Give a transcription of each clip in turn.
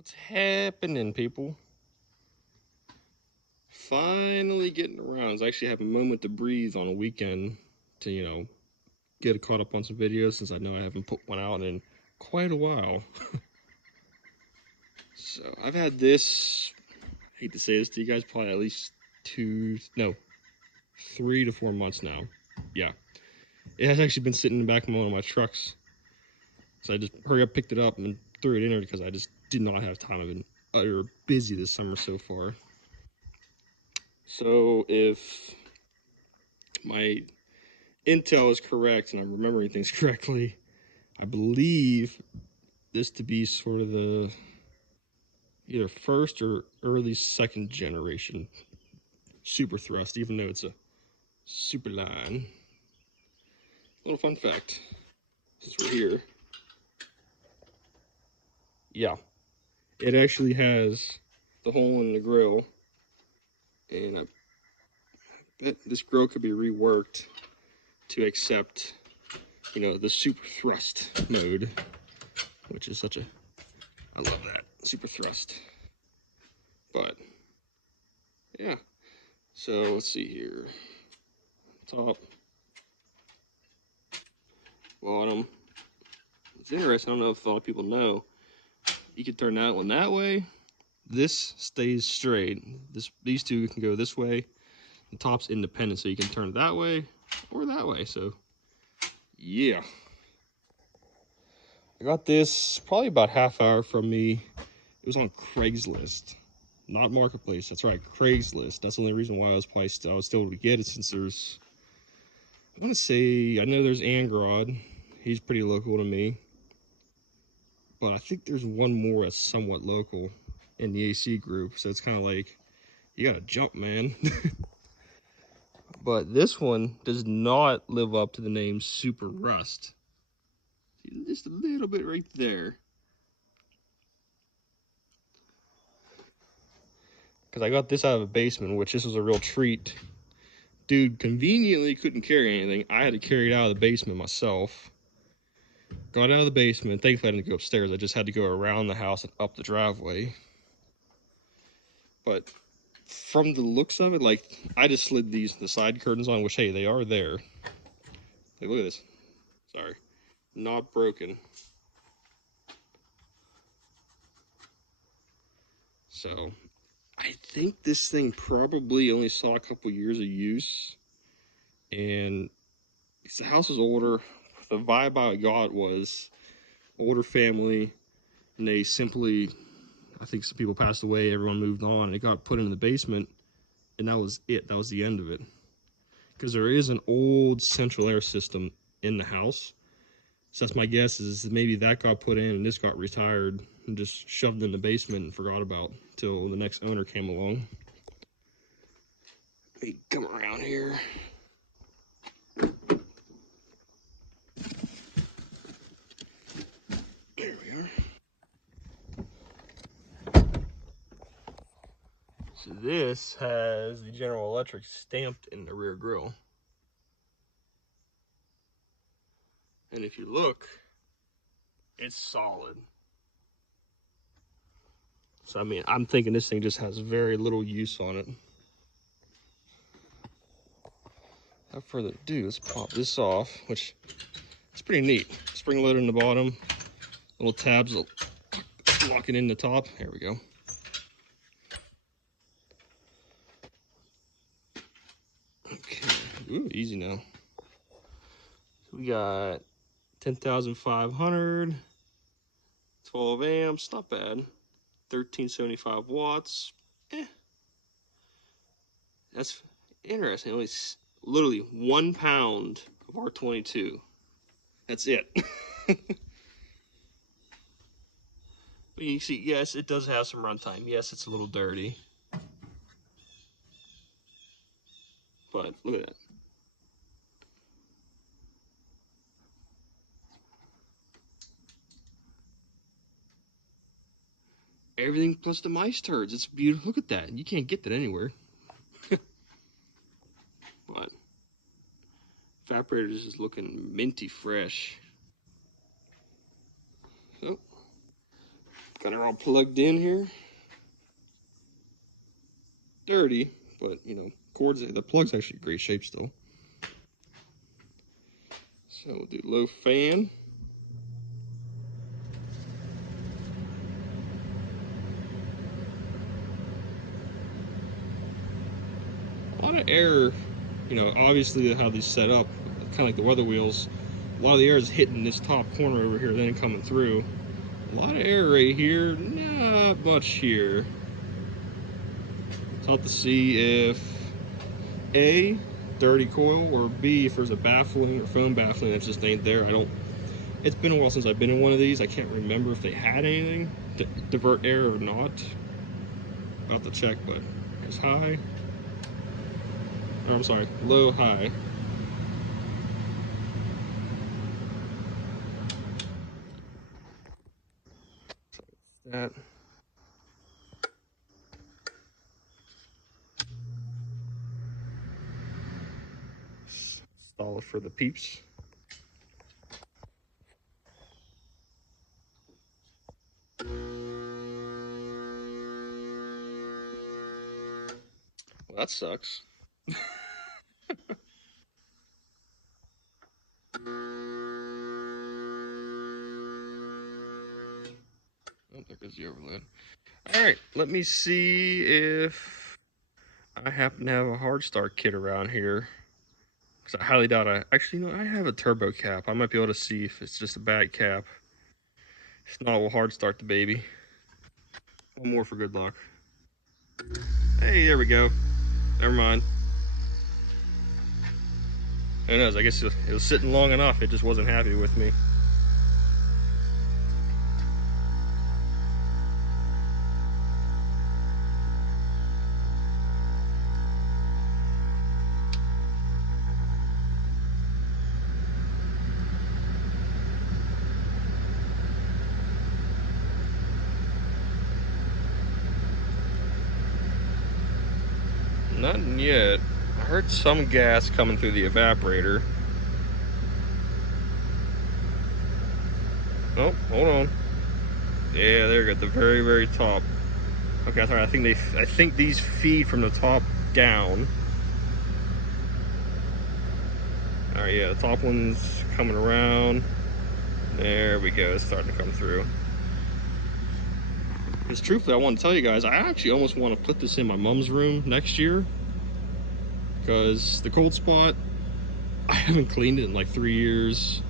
What's happening, people? Finally getting around. I was actually having a moment to breathe on a weekend to, get caught up on some videos since I know I haven't put one out in quite a while. So I've had this, I hate to say this to you guys, probably at least 3 to 4 months now. Yeah. It has actually been sitting in the back of one of my trucks. So I just hurry up, picked it up, and threw it in there because I just did not have time. I've been utter busy this summer so far. So if my intel is correct and I'm remembering things correctly, I believe this to be sort of the either first or early second generation super thrust, even though it's a superline. Little fun fact, since we're here. Yeah, it actually has the hole in the grill, and I bet this grill could be reworked to accept, the super thrust mode, which is such a, I love that, super thrust. But, yeah, so let's see here. Top, bottom. It's interesting, I don't know if a lot of people know, you can turn that one that way. This stays straight. These two can go this way. The top's independent, so you can turn it that way or that way. So, yeah. I got this probably about half hour from me. It was on Craigslist, not Marketplace. That's right, Craigslist. That's the only reason why I was still able to get it, since there's, I want to say, I know there's Angrod. He's pretty local to me. But I think there's one more that's somewhat local in the AC group. So it's kind of like, you gotta jump, man. But this one does not live up to the name Super Rust. Just a little bit right there. Because I got this out of a basement, which this was a real treat. Dude conveniently couldn't carry anything. I had to carry it out of the basement myself. Got out of the basement. Thankfully I didn't go upstairs. I just had to go around the house and up the driveway. But from the looks of it, like, I just slid the side curtains on, which, hey, they are there. Like, look at this. Sorry. Not broken. So, I think this thing probably only saw a couple years of use. And the house was older. The vibe I got was older family. And they simply, I think some people passed away, everyone moved on. And it got put in the basement. And that was it. That was the end of it. Because there is an old central air system in the house. So that's my guess, is maybe that got put in and this got retired and just shoved in the basement and forgot about till the next owner came along. Let me come around here. There we are. So this has the General Electric stamped in the rear grille. And if you look, it's solid. So, I mean, I'm thinking this thing just has very little use on it. Without further ado, let's pop this off, which is pretty neat. Spring loader in the bottom, little tabs locking in the top. There we go. Okay, ooh, easy now. So we got 10,500, 12 amps, not bad. 1375 watts. That's interesting. Only literally 1 pound of R22. That's it. But you see, yes, it does have some runtime. Yes, it's a little dirty. But look at that. Everything plus the mice turds. It's beautiful. Look at that. You can't get that anywhere. But evaporator is just looking minty fresh. So Got her all plugged in here. Dirty, but you know, cords, the plug's actually in great shape still. So we'll do low fan. A lot of air, you know, obviously how these set up, kind of like the weather wheels, a lot of the air is hitting this top corner over here, then coming through. A lot of air right here, not much here. So I'll have to see if A, dirty coil, or B, if there's a baffling or foam baffling that just ain't there. It's been a while since I've been in one of these. I can't remember if they had anything to divert air or not. I'll have to check, but it's high. Or I'm sorry, low, high. That. Install it for the peeps. Well, that sucks. Oh, there goes the overload. Alright, let me see if I happen to have a hard start kit around here. Because I highly doubt actually, no, I have a turbo cap. I might be able to see if it's just a bad cap. If not, we'll hard start the baby. One more for good luck. Hey, there we go. Never mind. Who knows? I guess it was sitting long enough. It just wasn't happy with me. Nothing yet. I heard some gas coming through the evaporator. Oh, hold on. Yeah, there you go, the very, very top. Okay, sorry. I think these feed from the top down. All right, yeah, the top one's coming around. There we go. It's starting to come through. Because truthfully, I want to tell you guys, I actually almost want to put this in my mom's room next year. Because the cold spot, I haven't cleaned it in like 3 years.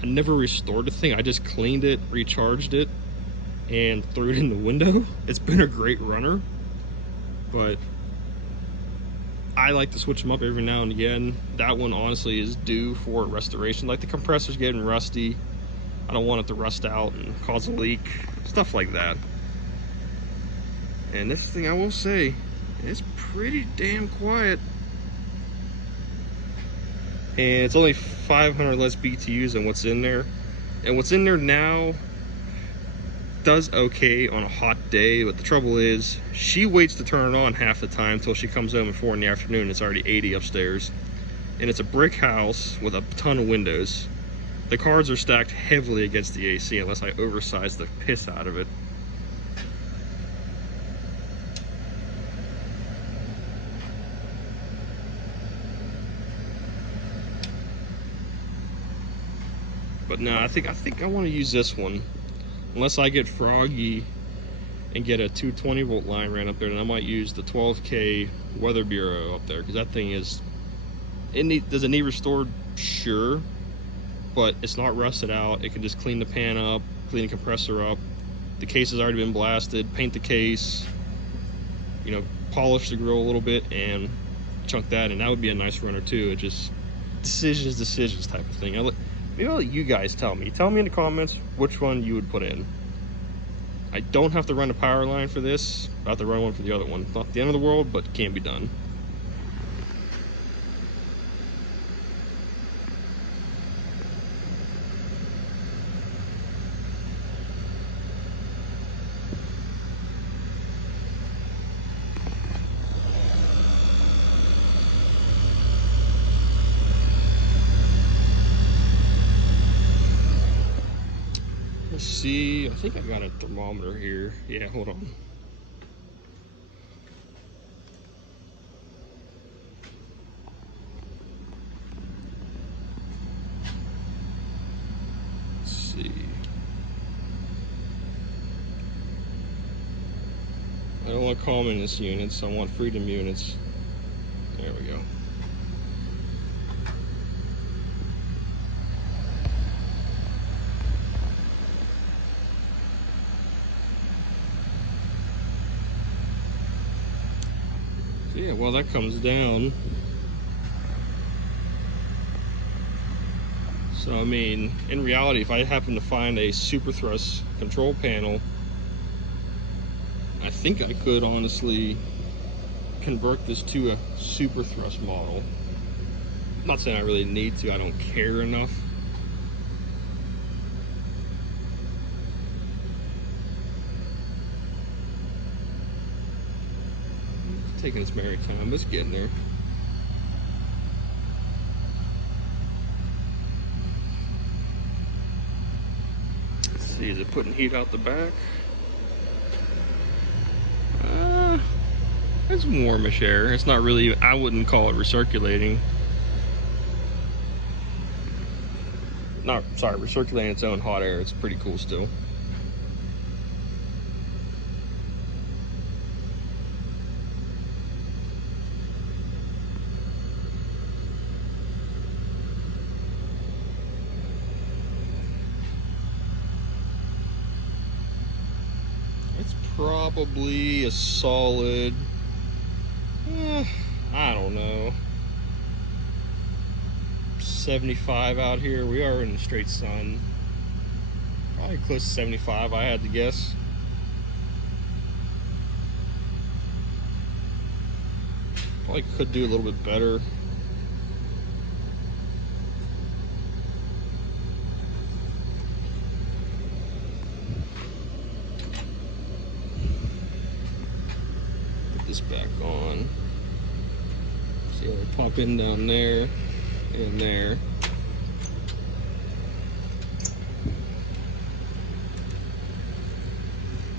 I never restored the thing. I just cleaned it, recharged it, and threw it in the window. It's been a great runner, but I like to switch them up every now and again. That one honestly is due for restoration. Like the compressor's getting rusty. I don't want it to rust out and cause a leak, stuff like that. And this thing, I will say, is pretty damn quiet. And it's only 500 less BTUs than what's in there. And what's in there now does okay on a hot day, but the trouble is, she waits to turn it on half the time until she comes home at 4 in the afternoon. It's already 80 upstairs. And it's a brick house with a ton of windows. The cards are stacked heavily against the AC unless I oversize the piss out of it. But no, I think I want to use this one. Unless I get froggy and get a 220 volt line ran up there, then I might use the 12K Weather Bureau up there, because that thing is, does it need restored? Sure, but it's not rusted out. It can just clean the pan up, clean the compressor up. The case has already been blasted. Paint the case, you know, polish the grill a little bit and chunk that, and that would be a nice runner too. It just decisions type of thing. Maybe I'll let you guys tell me. Tell me in the comments which one you would put in. I don't have to run a power line for this. I have to run one for the other one. Not the end of the world, but can be done. Let's see, I think I got a thermometer here. Yeah, hold on. Let's see. I don't want commonest units, I want freedom units. There we go. So yeah, well, that comes down. So I mean, in reality, if I happen to find a super thrust control panel, I think I could honestly convert this to a super thrust model. I'm not saying I really need to, I don't care enough. It's taking its merry time, but it's getting there. Let's see, is it putting heat out the back? It's warmish air. It's not really, I wouldn't call it recirculating. Recirculating its own hot air. It's pretty cool still. It's probably a solid, I don't know, 75 out here. We are in the straight sun. Probably close to 75, I had to guess. Probably could do a little bit better. Put this back on. See how they pop in down there and there.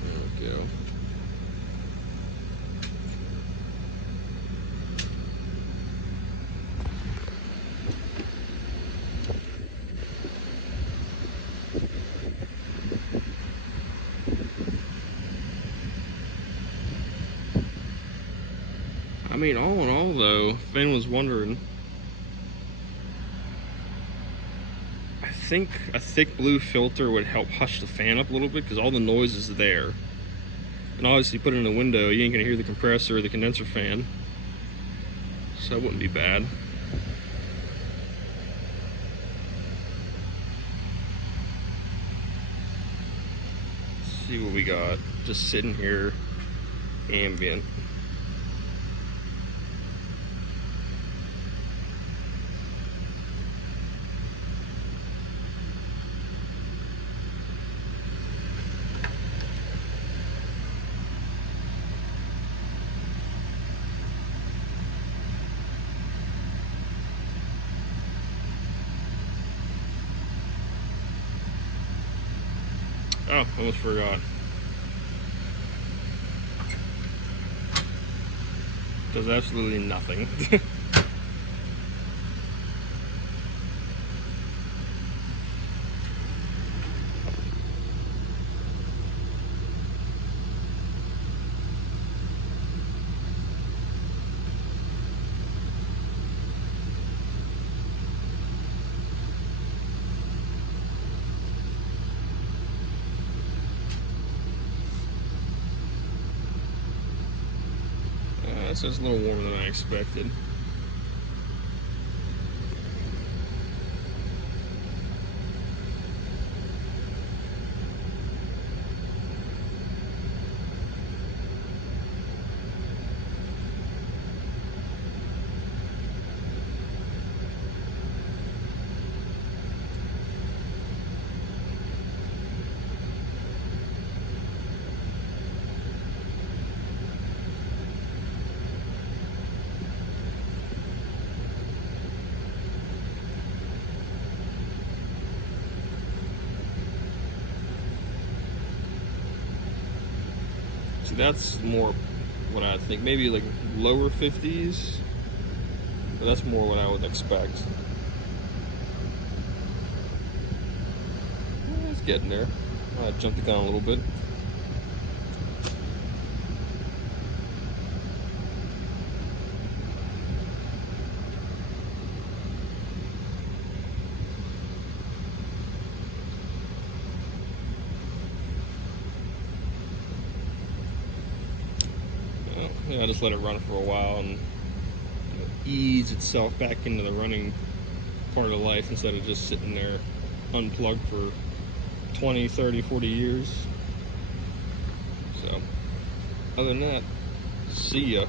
There we go. I mean, all in all though, Finn was wondering, I think a thick blue filter would help hush the fan up a little bit because all the noise is there. And obviously put it in the window, you ain't gonna hear the compressor or the condenser fan. So it wouldn't be bad. Let's see what we got. Just sitting here, ambient. Oh, almost forgot. Does absolutely nothing. So it's a little warmer than I expected. See, that's more what I think. Maybe like lower 50s, but that's more what I would expect. It's getting there. I jumped the gun a little bit. Yeah, I just let it run for a while and ease itself back into the running part of life instead of just sitting there unplugged for 20, 30, 40 years. So, other than that, see ya.